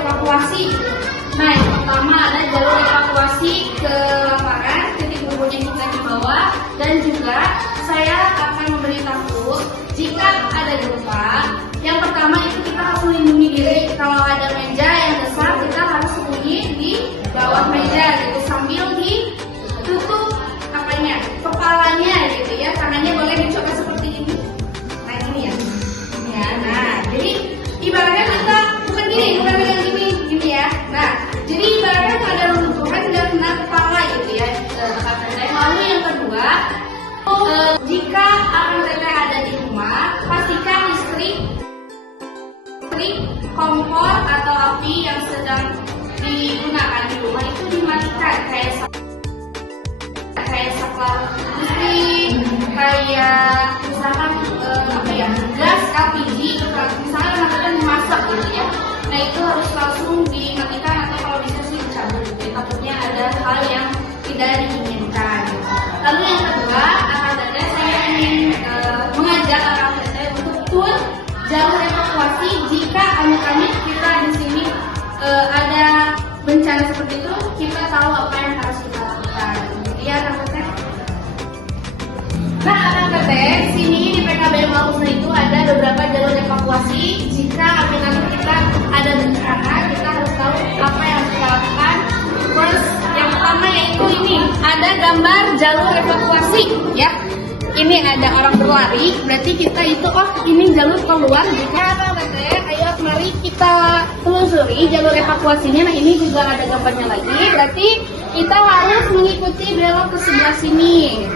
evakuasi. Nah, yang pertama ada jalur evakuasi ke lapangan, titik kumpulnya kita dibawa, dan juga saya akan memberitahu jika ada gempa. Yang pertama itu kita harus melindungi diri. Kalau ada meja yang besar, kita harus sembunyi di bawah meja gitu, sambil ditutup kepalanya gitu ya. Tangannya boleh dicoba seperti ini. Nah ini ya. Ya, nah jadi ibaratnya kita bukan pegang gini ya. Nah jadi ibaratnya kalau ada runtuhan tidak kena kepala gitu ya. Lalu yang kedua, jika akan teteh ada di rumah, pastikan listrik kompor atau api yang sedang digunakan di rumah itu dimatikan, kayak saklar listrik, kayak misalkan gas LPG, misalnya mengatakan memasak gitu ya. Nah itu harus langsung dimatikan atau kalau bisa sih dicabut gitu. Takutnya ada hal yang tidak diinginkan. Lalu yang kedua, akang teteh saya ingin mengajak akang teteh untuk turun jalur evakuasi jika amit-amit kita di sini ada bencana seperti itu, kita tahu apa yang harus kita lakukan. Iya, akang teteh. Nah, akang teteh, sini di PKBM Al-Husna itu ada beberapa jalur evakuasi. Jika amit-amit kita ada bencana, kita harus tahu apa yang harus kita lakukan. First, yang pertama yaitu ini, ada gambar jalur evakuasi, ya. Ini ada orang berlari, berarti kita itu ini jalur keluar. Jika ayo mari kita telusuri jalur evakuasinya. Nah ini juga ada gambarnya lagi, berarti kita harus mengikuti belok ke sebelah sini.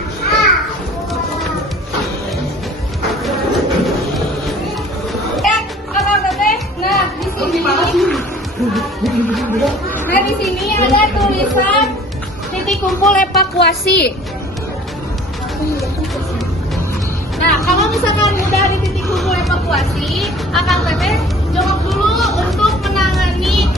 Nah di sini, di sini ada tulisan titik kumpul evakuasi. Nah, kalau misalkan udah di titik kumpul evakuasi, akang teteh jongkok dulu untuk menangani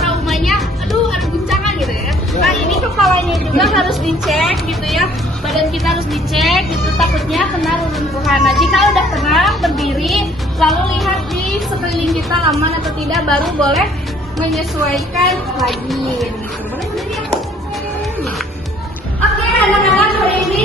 traumanya. Aduh, ada guncangan gitu ya. Nah, ini kepalanya juga harus dicek gitu ya. Badan kita harus dicek gitu, takutnya kena runtuhan. Nah, jika udah kena, berdiri, lalu lihat di sekeliling kita aman atau tidak, baru boleh menyesuaikan lagi. Boleh berdiri ya? Oke, anak-anak hari ini